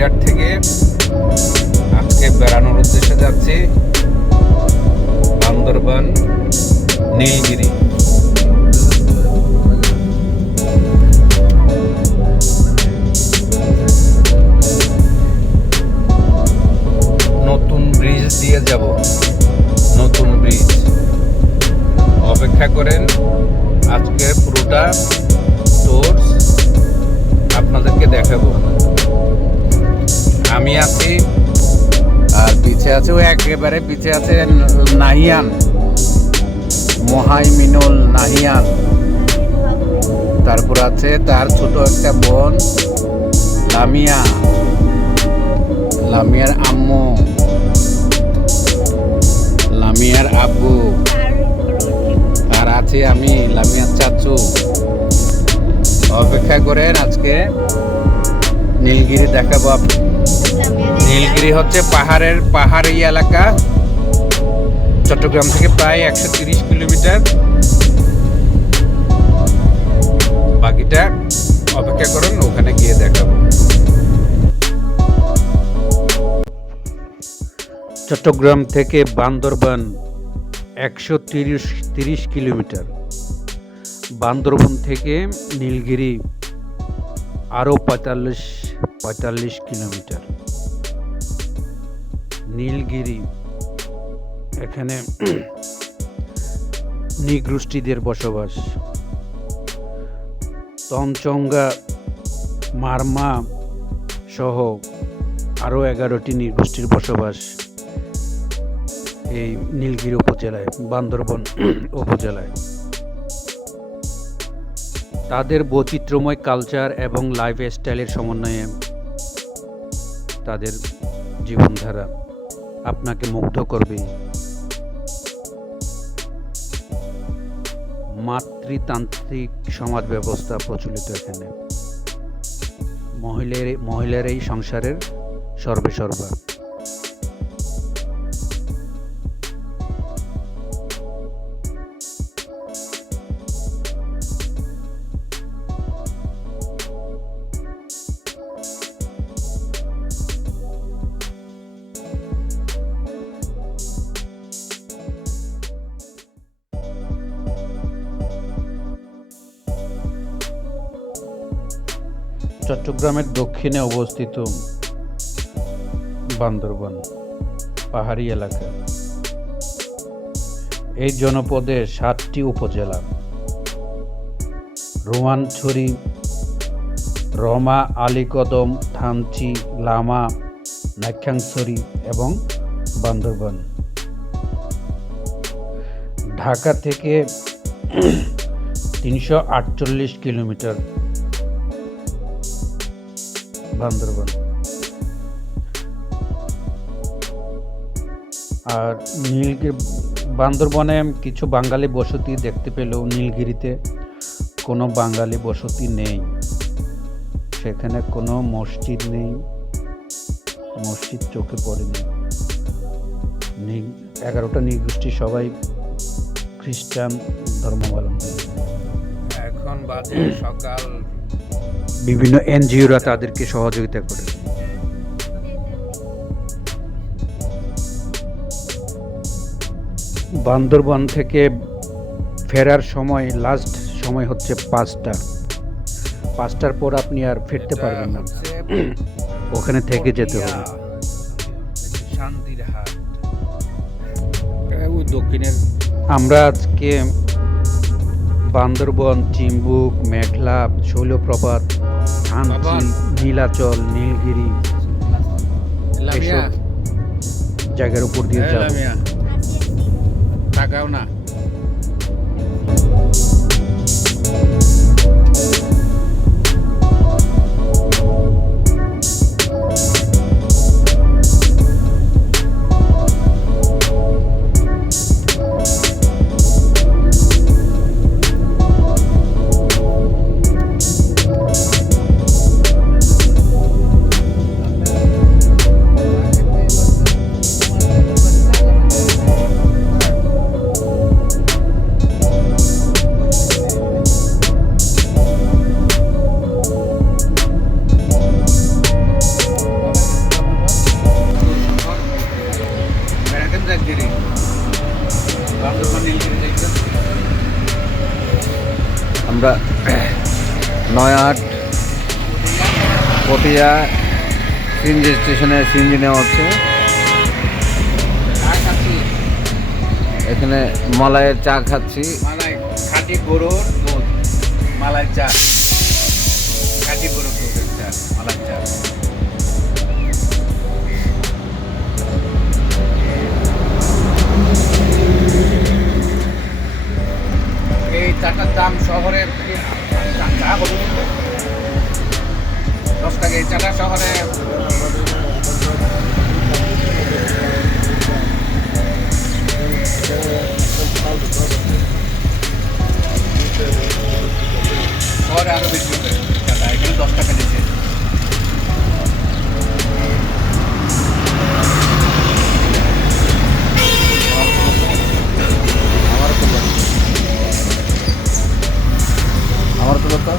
বসিরহাট থেকে আজকে বেড়ানোর উদ্দেশ্যে যাচ্ছি বান্দরবান, নীলগিরি। নতুন ব্রিজ দিয়ে যাব, নতুন ব্রিজ। অপেক্ষা করেন, আজকে পুরোটা ট্যুরস আপনাদেরকে দেখাবো। আমি আছি, আর পিছে আছে, ওই একেবারে পিছে আছে নাহিয়ান, মহাইমিনুল নাহিয়ান। তারপর আছে তার ছোট একটা বোন লামিয়া, লামিয়ার আম্মু, লামিয়ার আব্বু, আর আছে আমি, লামিয়ার চাচু। অপেক্ষা করেন, আজকে নীলগিরি দেখাবো। নীলগিরি হচ্ছে পাহাড়ি এলাকা, চট্টগ্রাম থেকে প্রায় 130 কিলোমিটার। বাকিটা অপেক্ষা করুন, ওখানে গিয়ে দেখাবো। চট্টগ্রাম থেকে বান্দরবান 130 কিলোমিটার। বান্দরবান থেকে নীলগিরি আরও 45 কিলোমিটার। নীলগিরি, এখানে নৃগোষ্ঠীদের বসবাস। তঞ্চঙ্গা, মারমা সহ আরও 11টি নৃগোষ্ঠীর বসবাস এই নীলগিরি উপজেলায়, বান্দরবান উপজেলায়। তাদের বৈচিত্র্যময় কালচার এবং লাইফস্টাইলের সমন্বয়ে তাদের জীবনধারা আপনাকে মুগ্ধ করবে। মাতৃতান্ত্রিক সমাজ ব্যবস্থা প্রচলিত এখানে। মহিলারাই সংসারের সর্বেসর্বা। চট্টগ্রামের দক্ষিণে অবস্থিত বান্দরবান পাহাড়ি এলাকা। এই জনপদে 7টি উপজেলা: রোমাঞ্ছড়ি, রমা, আলীকদম, থানচি, লামা, নাক্ষাংছড়ি এবং বান্দরবান। ঢাকা থেকে 348 কিলোমিটার বান্দরবান। আর বান্দরবানে কিছু বাঙালি বসতি দেখতে পেলেও নীলগিরিতে কোনো বাঙালি বসতি নেই। সেখানে কোনো মসজিদ নেই, মসজিদ চোখে পড়েনি। 11টা নৃগোষ্ঠী সবাই খ্রিস্টান ধর্মাবলম্বী। এখন বাজে সকাল। বিভিন্ন এনজিওরা তাদেরকে সহযোগিতা করে। বান্দরবান থেকে ফেরার সময়, লাস্ট সময় হচ্ছে 5টার পর আপনি আর ফিরতে পারবেন না, ওখানে থেকে যেতে হবে। দক্ষিণের আমরা আজকে বান্দরবান, চিম্বুক, মেঘলা, শৈলপ্রপাত, থানচি, নীলাচল, নীলগিরি এসব জায়গার উপর দিয়ে যাব। তাকাও না। আমরা নয়াহাট পটিয়া সিএনজি স্টেশনে সিএনজি নেওয়া হচ্ছে। এখানে মালাইয়ের চা খাচ্ছি, মালাই খাঁটি গরুর দুধ, মালাই চা, খাঁটি গরুর দুধের চা, মালাই চা। এই চাটার দাম শহরে 10 টাকা। এই চাটা শহরে শহরে আরো বেশি হবে চাটা, এখানে 10 টাকা নিচ্ছে। আমার তো তো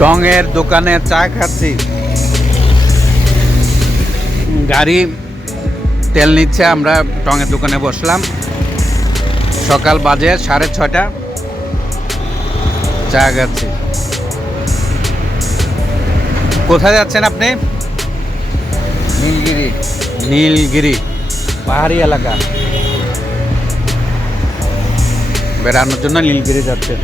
টঙের দোকানে চা খাচ্ছি। গাড়ি তেল নিচ্ছে, আমরা টঙের দোকানে বসলাম। সকাল বাজে 6:30, চা খাচ্ছি। কোথায় যাচ্ছেন আপনি? নীলগিরি। নীলগিরি পাহাড়ি এলাকা, বেড়ানোর জন্য নীলগিরি যাচ্ছেন।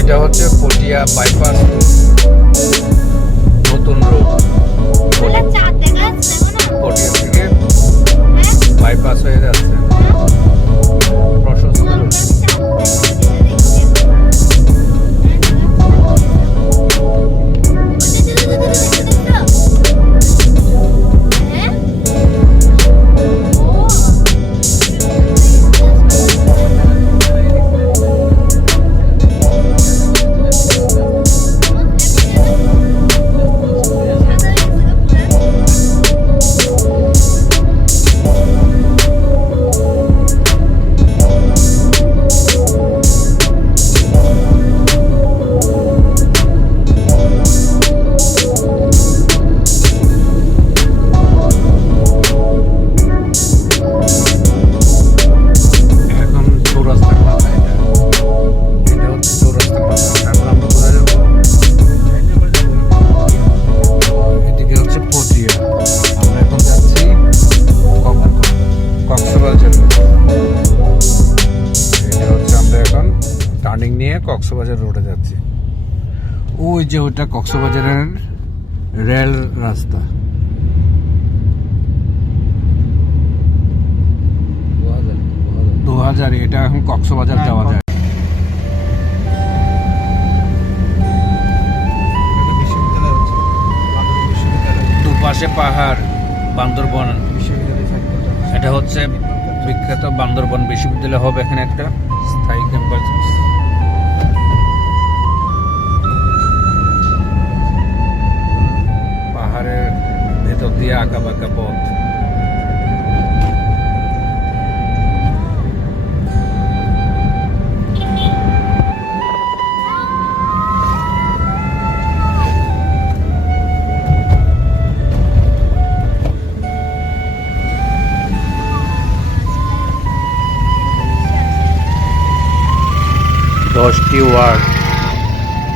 এটা হচ্ছে পটিয়া বাইপাস নতুন রোড। পটিয়া থেকে বাইপাস হয়ে যাচ্ছে, প্রশস্ত রোড। কক্সবাজার রোডে যাচ্ছি। ওই যে ওটা কক্সবাজারের রেল রাস্তা। 2000 এটা এখন কক্সবাজার যাওয়া যায়। দুপাশে পাহাড়, বান্দরবন। এটা হচ্ছে বিখ্যাত বান্দরবন বিশ্ববিদ্যালয় হবে এখানে একটা স্থায়ী ক্যাম্পাস। পাহাড়ের ভেতর দিয়ে আঁকা বাঁকা পথ। দশটি ওয়ার্ড,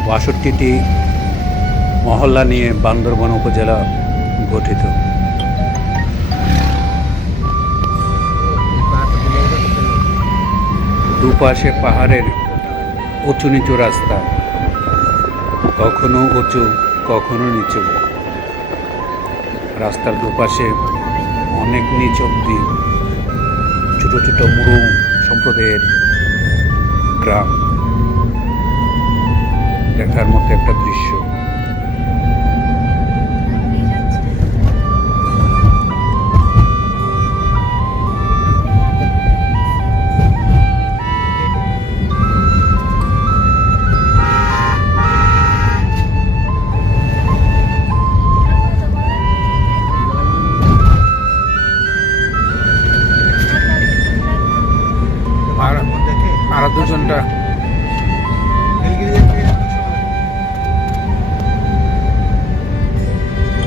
62টি মহল্লা নিয়ে বান্দরবান উপজেলা গঠিত। দুপাশে পাহাড়ের উঁচু নিচু রাস্তা, কখনো উঁচু কখনো নিচু। রাস্তার দুপাশে অনেক নিচ অব্দি ছোট ছোট মুরু সম্প্রদায়ের গ্রাম। দেখার মতো একটা দৃশ্য। আর আর 2 ঘন্টা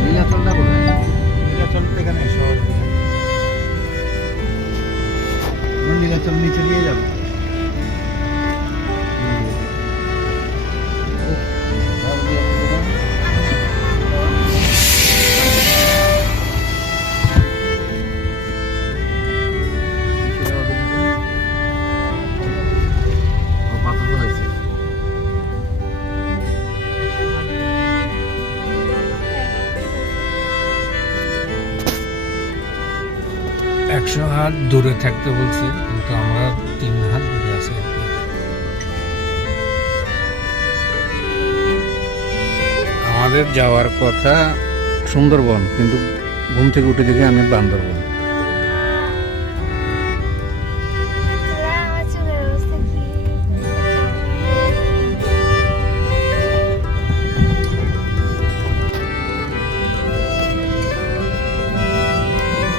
নীলাচলটা কোথায়? নীলাচল নিচে দিয়ে যাবো। হয়েছে 100 হাত দূরে থাকতে বলছে, কিন্তু আমরা 3 হাত দূরে আছি আর কি। আমাদের যাওয়ার কথা সুন্দরবন, কিন্তু ঘুম থেকে উঠে দেখি আমি বান্দরবন। আমার চুলের অবস্থা কি?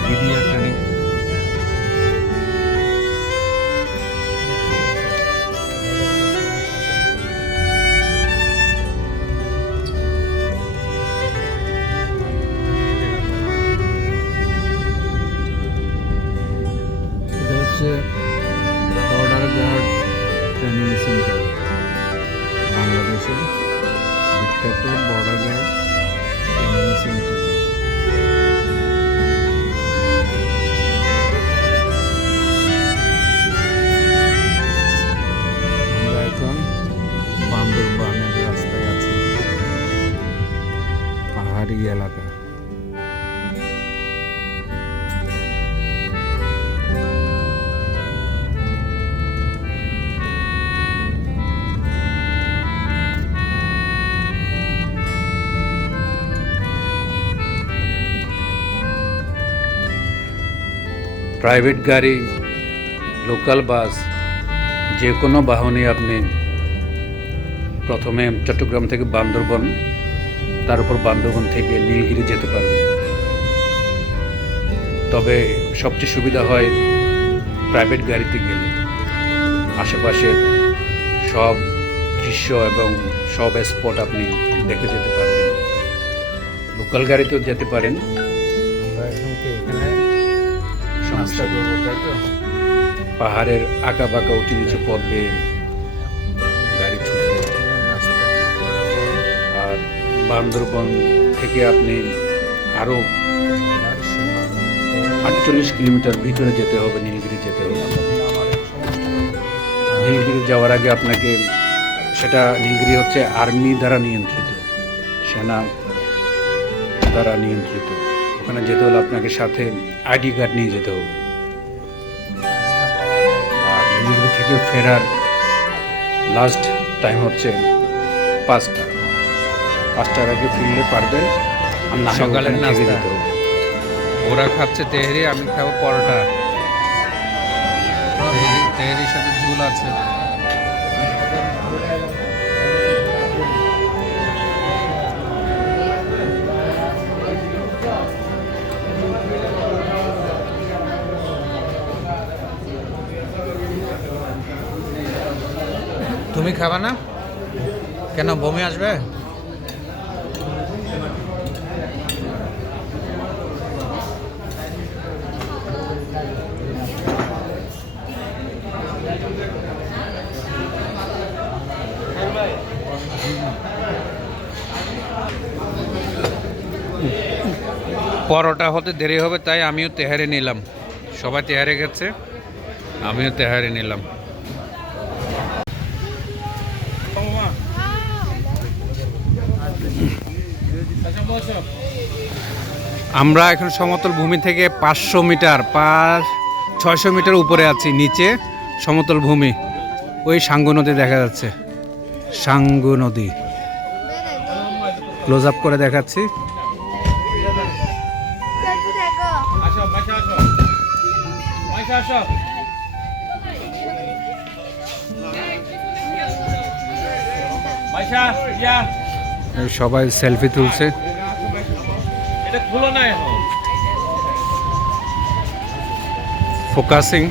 দিদি একটা নেই। এটা হচ্ছে বর্ডার গার্ড ট্রেনিং সেন্টার, বাংলাদেশের বিখ্যাত বর্ডার গার্ড ট্রেনিং সেন্টার। আমরা এখন বান্দরবানের রাস্তায় আছি, পাহাড়ি এলাকা। প্রাইভেট গাড়ি, লোকাল বাস, যে কোনো বাহনে আপনি প্রথমে চট্টগ্রাম থেকে বান্দরবন, তারপর বান্দরবন থেকে নীলগিরি যেতে পারবেন। তবে সবচেয়ে সুবিধা হয় প্রাইভেট গাড়িতে গেলে, আশেপাশের সব দৃশ্য এবং সব স্পট আপনি দেখে যেতে পারবেন। লোকাল গাড়িতেও যেতে পারেন। আমরা এখন এখানে সমস্যা করবো, তাই তো? পাহাড়ের আঁকা বাঁকা উঁচু নিচু পথ দিয়ে গাড়ি ছুটবে। আর বান্দরবন থেকে আপনি আরো 48 কিলোমিটার ভিতরে যেতে হবে, নীলগিরি যেতে হবে। নীলগিরি যাওয়ার আগে আপনাকে, সেটা নীলগিরি হচ্ছে আর্মি দ্বারা নিয়ন্ত্রিত, সেনা দ্বারা নিয়ন্ত্রিত। ওখানে যেতে হলে আপনাকে সাথে আইডি কার্ড নিয়ে যেতে হবে। আর নীলগিরি থেকে ফেরার লাস্ট টাইম হচ্ছে 5টার আগে ফিরলে পারবেন। সকালের নাস্তা যেতে হবে। ওরা খাচ্ছে তেহরি, আমি খাবো পরোটা। তেহরির সাথে ঝুল আছে। তুমি খাবা না কেন? বমি আসবে? পরোটা হতে দেরি হবে, তাই আমিও তেহারি নিলাম। সবাই তেহারি গেছে, আমিও তেহারি নিলাম। আমরা এখন সমতল ভূমি থেকে 500 মিটার 600 মিটার উপরে আছি। নিচে সমতল ভূমি, ওই সাঙ্গু নদী দেখা যাচ্ছে, সাঙ্গু নদী। ক্লোজ আপ করে দেখাচ্ছি। আসো মাইশা আসো, মাইশা আসো। মাইশা ইয়া সবাই সেলফি তুলছে। এটা খুলো না এখন। ফোকাসিং।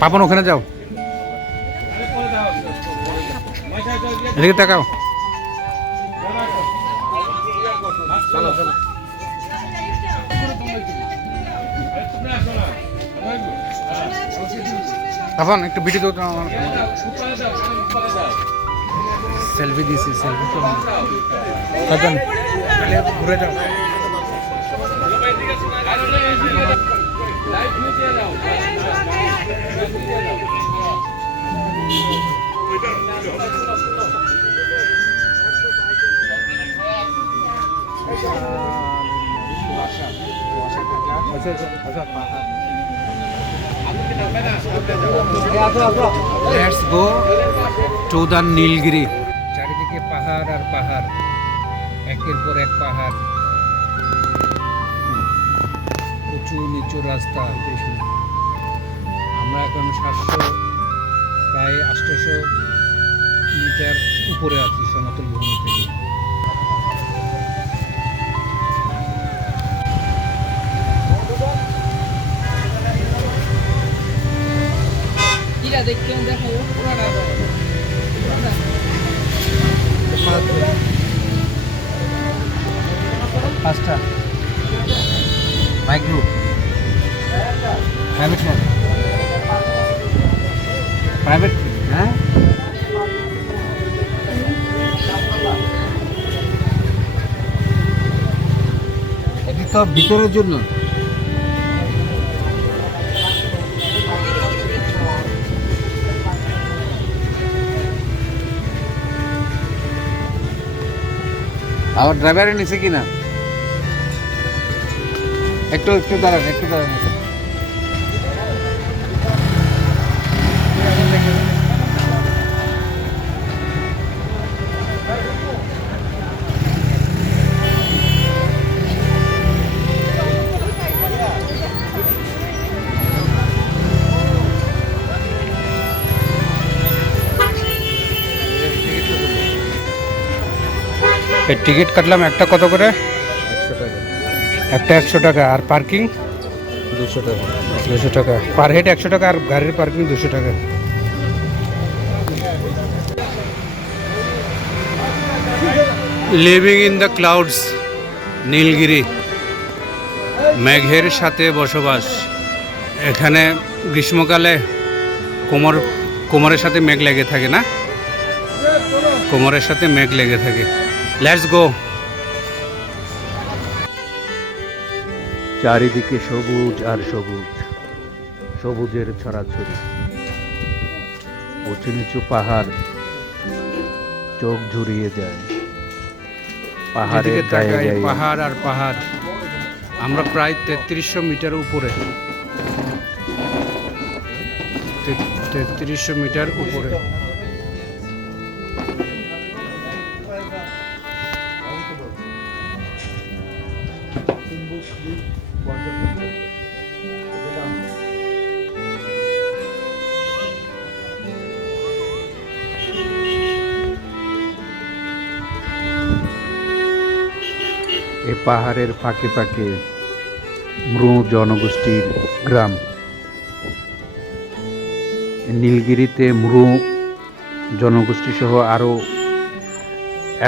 পাপন ওখানে যাও, আরে পরে দাও। মাইশা যাও ইয়া এদিকে তাকাও। চলো চলো। তুমি আসো না। পাপন একটু ভিডিও দাও আমার। উপরে যাও, উপরে যাও। সেলফি দিছি, সেলফি তো পাপন ঘুরে যাও। লাইভ নিচে যাও। Let's go to the Nilgiri. চারিদিকে পাহাড় আর পাহাড়, একের পর এক পাহাড়, উঁচু নিচু রাস্তা। আমরা এখন 700 প্রায় 800 মিটার উপরে আছি সমতল ভূমি থেকে। পাঁচটা বাইক গ্রুপ, প্রাইভেট না, প্রাইভেট হ্যাঁ। এটি তো ভিতরের জন্য। আবার ড্রাইভারের নিচে কিনা একটু একটু দাঁড়ান, একটু দাঁড়ান। এই টিকিট কাটলাম একটা কত করে? 100 টাকা। একটা 100 টাকা আর পার্কিং 200 টাকা। 200 টাকা পার হেড, 100 টাকা আর গাড়ির পার্কিং 200 টাকা। Living in the clouds, Nilgiri, মেঘের সাথে বসবাস। এখানে গ্রীষ্মকালে কোমরের সাথে মেঘ লেগে থাকে না, কোমরের সাথে মেঘ লেগে থাকে। Let's go. চারিদিকে সবুজ আর সবুজ, সবুজের ছড়াছড়ি, উঁচু নিচু পাহাড়, চোখ ঝুরিয়ে যায়। পাহাড়ের গায়ে গায়ে পাহাড় আর পাহাড়। আমরা প্রায় 3300 মিটার উপরে, 3300 মিটার উপরে। এই পাহাড়ের ফাঁকে ফাঁকে মৃ জনগোষ্ঠীর গ্রাম। নীলগিরিতে মৃ জনগোষ্ঠী সহ আরও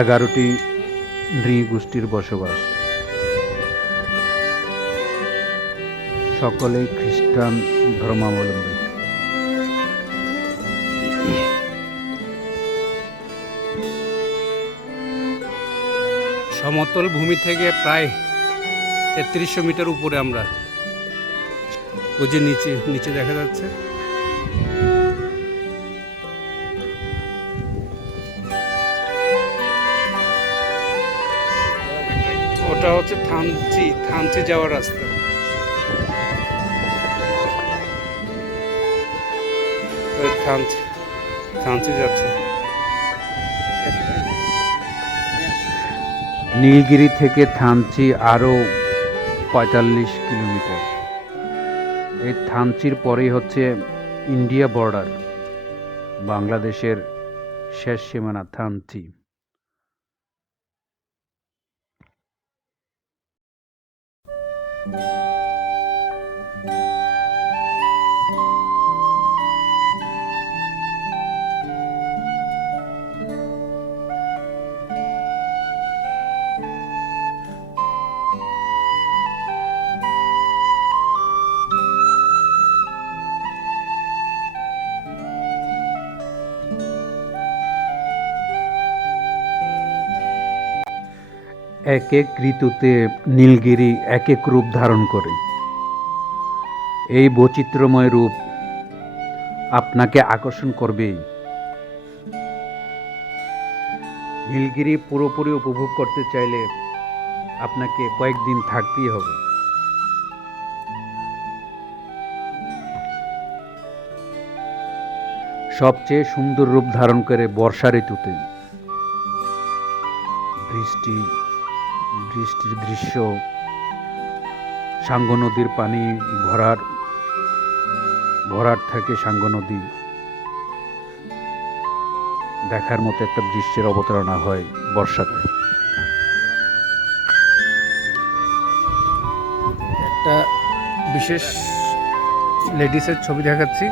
11টি নৃগোষ্ঠীর বসবাস। সকলেই খ্রিস্টান ধর্মাবলম্বী। সমতল ভূমি থেকে প্রায় 3300 মিটার উপরে আমরা। ওই যে নিচে নিচে দেখা যাচ্ছে, ওটা হচ্ছে থানচি যাওয়ার রাস্তা। থানচি যাচ্ছে। নীলগিরি থেকে থানচি আরও ৪৫ কিলোমিটার। এই থানচির পরেই হচ্ছে ইন্ডিয়া বর্ডার, বাংলাদেশের শেষ সীমানা থানচি। এক এক ঋতুতে নীলগিরি এক এক রূপ ধারণ করে। এই বৈচিত্র্যময় রূপ আপনাকে আকর্ষণ করবেই। নীলগিরি পুরোপুরি উপভোগ করতে চাইলে আপনাকে কয়েকদিন থাকতেই হবে। সবচেয়ে সুন্দর রূপ ধারণ করে বর্ষা ঋতুতে। বৃষ্টির দৃশ্য, সাঙ্গো নদীর পানি ভরাট থাকে। সাঙ্গো নদী দেখার মতো একটা দৃশ্যের অবতারণা হয় বর্ষাতে। একটা বিশেষ লেডিসের ছবি দেখাচ্ছি।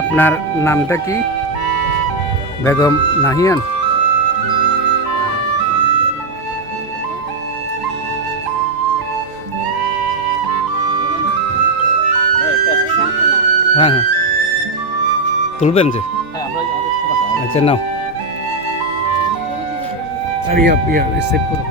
আপনার নামটা কি? বেগম নাহিয়ান। হ্যাঁ হ্যাঁ, তুলবেন যে? আচ্ছা নাও, সেভ করো।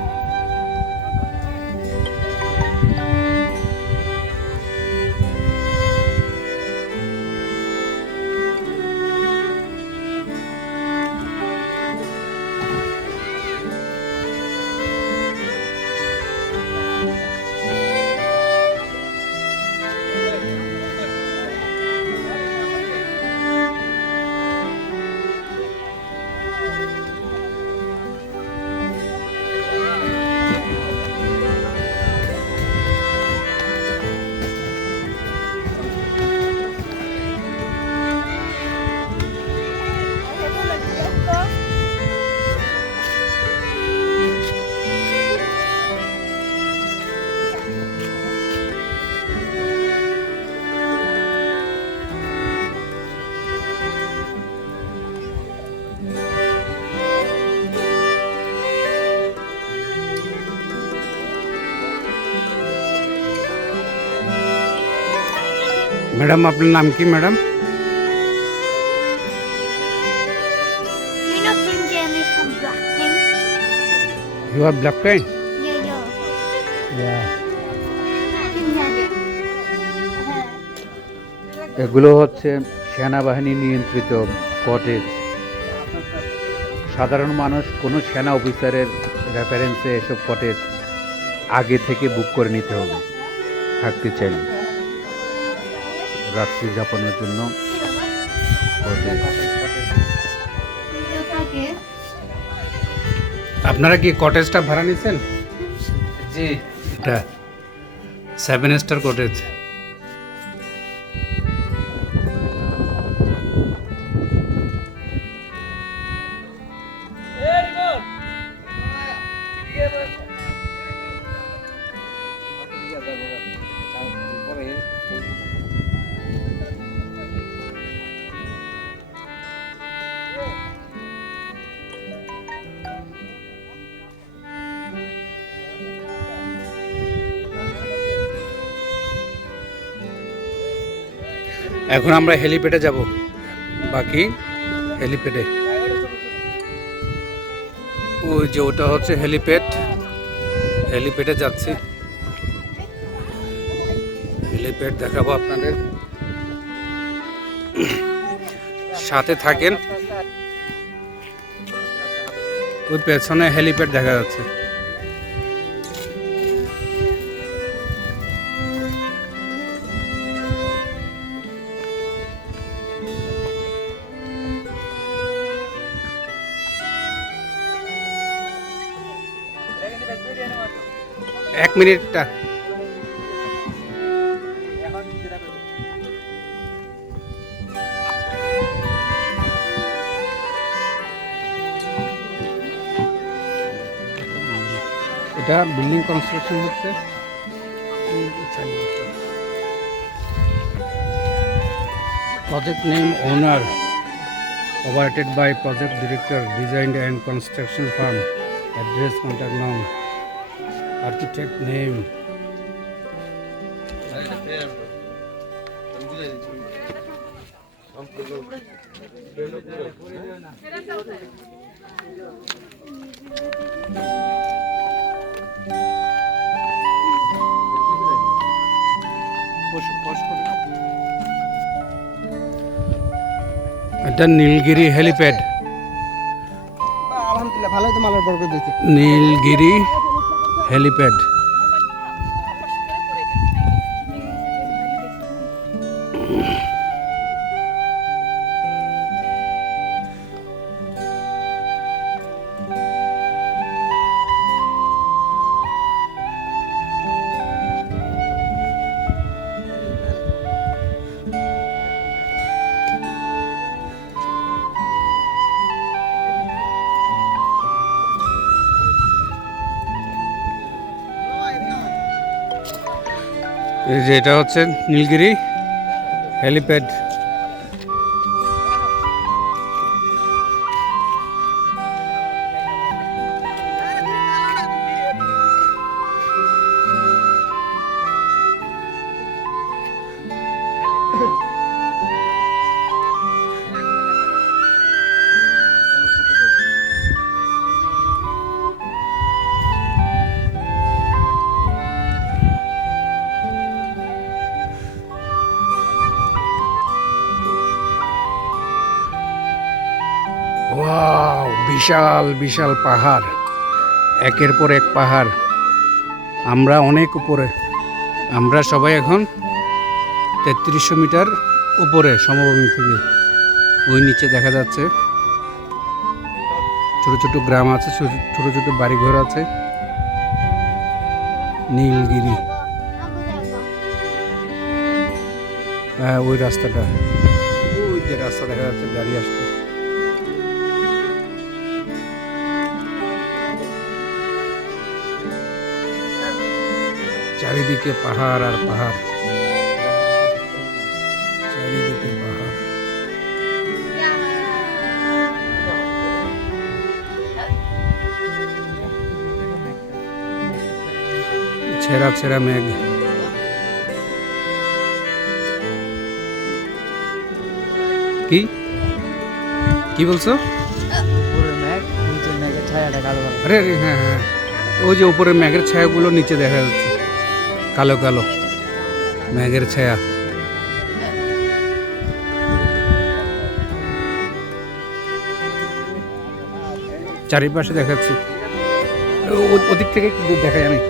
ম্যাডাম, আপনার নাম কি madam? You know Kim Jenny from Blackpink? You are Blackpink? Yeah. Kim Jenny. এগুলো হচ্ছে সেনাবাহিনী নিয়ন্ত্রিত কটেজ। সাধারণ মানুষ কোনো সেনা অফিসারের রেফারেন্সে এসব কটেজ আগে থেকে বুক করে নিতে হবে থাকতে চাইলে, রাত্রি যাপনের জন্য কটেজ। আপনারা কি কটেজটা ভাড়া নিয়েছেন? জি, এটা 7 স্টার কটেজ। এখন আমরা হেলিপ্যাডে যাব, বাকি হেলিপ্যাডে। ওই যে ওটা হচ্ছে হেলিপ্যাড, হেলিপ্যাডে যাচ্ছি। হেলিপ্যাড দেখাবো আপনাদের, সাথে থাকেন। ওই পেছনে হেলিপ্যাড দেখা যাচ্ছে। এক মিনিটটা এটা বিল্ডিং কনস্ট্রাকশন হচ্ছে project name owner operated by project director, design and construction firm, address, contact number, architect name. এটা নীলগিরি হেলিপ্যাড, আলহামদুলিল্লাহ ভালোই তো মালের বরকত দিচ্ছে। নীলগিরি হেলিপ্যাড। এই যে এটা হচ্ছে নীলগিরি হেলিপ্যাড। ওয়াও, বিশাল বিশাল পাহাড়, একের পর এক পাহাড়। আমরা অনেক উপরে, আমরা সবাই এখন 3300 মিটার উপরে সমভূমি থেকে। ওই নিচে দেখা যাচ্ছে ছোট ছোট গ্রাম আছে, ছোট ছোট বাড়িঘর আছে। নীলগিরি, হ্যাঁ ওই রাস্তাটা, ওই যে রাস্তা দেখা যাচ্ছে, গাড়ি আসছে। চারিদিকে পাহাড় আর পাহাড়, চারিদিকে পাহাড়। ছেঁড়া ছেঁড়া মেঘ। কি কি বলছো? উপরের মেঘ, নিচের মেঘের ছায়াটা কালো কালো। আরে আরে, হ্যাঁ হ্যাঁ, ওই যে উপরে মেঘের ছায়াগুলো নিচে দেখা যাচ্ছে, কালো কালো মেঘের ছায়া। চারিপাশে দেখাচ্ছি, ওদিক থেকে একটু দূর দেখাই আমি।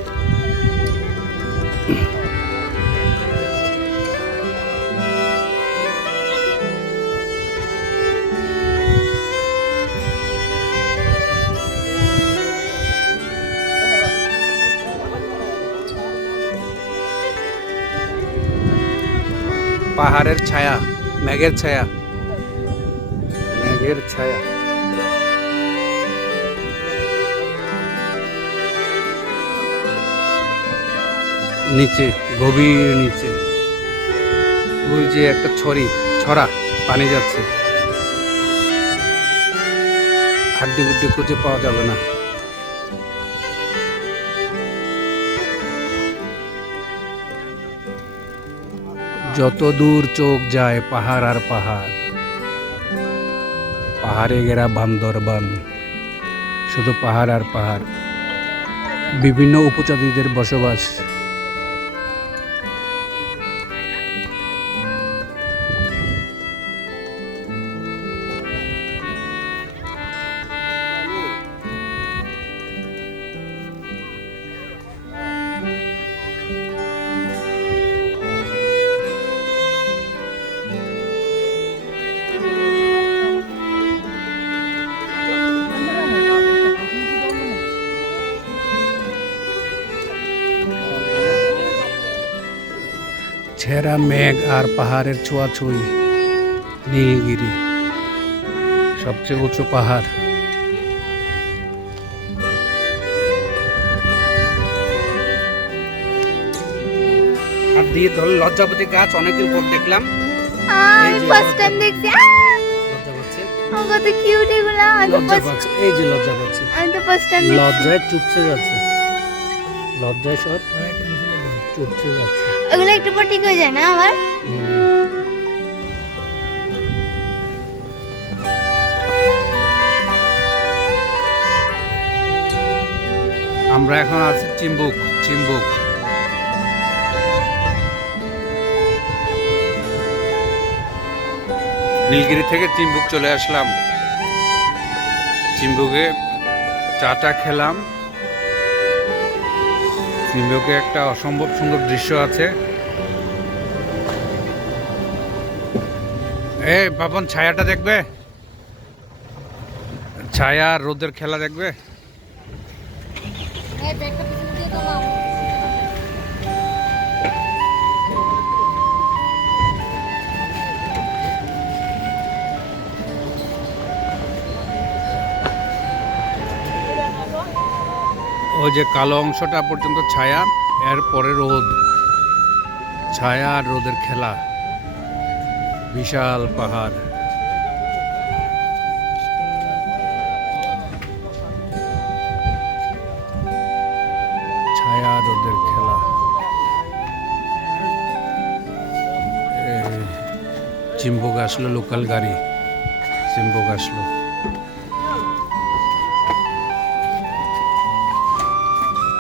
পাহাড়ের ছায়া, মেঘের ছায়া, মেঘের ছায়া। নিচে, গভীর নিচে, ওই যে একটা ছড়া পানি যাচ্ছে, হাড্ডি গুড্ডি খুঁজে পাওয়া যাবে না। যত দূর চোখ যায় পাহাড় আর পাহাড়, পাহাড়ে ঘেরা বান্দরবান, শুধু পাহাড় আর পাহাড়, বিভিন্ন উপজাতিদের বসবাস। ছেঁড়া মেঘ আর পাহাড়ের ছোঁয়াছুঁই। নীলগিরি সবচেয়ে উঁচু পাহাড়। আর দিয়ে ধর লজ্জাপতি গাছ অনেকদিন পর দেখলাম। আমি ফার্স্ট টাইম দেখছি লজ্জা পাচ্ছে, কত কিউট এগুলা লজ্জা পাচ্ছে, এই যে লজ্জা পাচ্ছে, আমি তো ফার্স্ট টাইম লজ্জায় চুপসে যাচ্ছে, লজ্জায় সব চুপসে যাচ্ছে। এগুলো একটু পর ঠিক হয়ে যায় না আবার? আমরা এখন আছি চিম্বুক। চিম্বুক নীলগিরি থেকে চিম্বুক চলে আসলাম। চিম্বুকে চাটা খেলাম। চিম্বুকে একটা অসম্ভব সুন্দর দৃশ্য আছে। এই বাপন, ছায়াটা দেখবে? ছায়া আর রোদের খেলা দেখবে? ওই যে কালো অংশটা পর্যন্ত ছায়া, এরপরে রোদ। ছায়া আর রোদের খেলা। বিশাল পাহাড়। ছায়া আর রোদের খেলা। চিম্বুক আসলো লোকাল গাড়ি। চিম্বুক আসলো।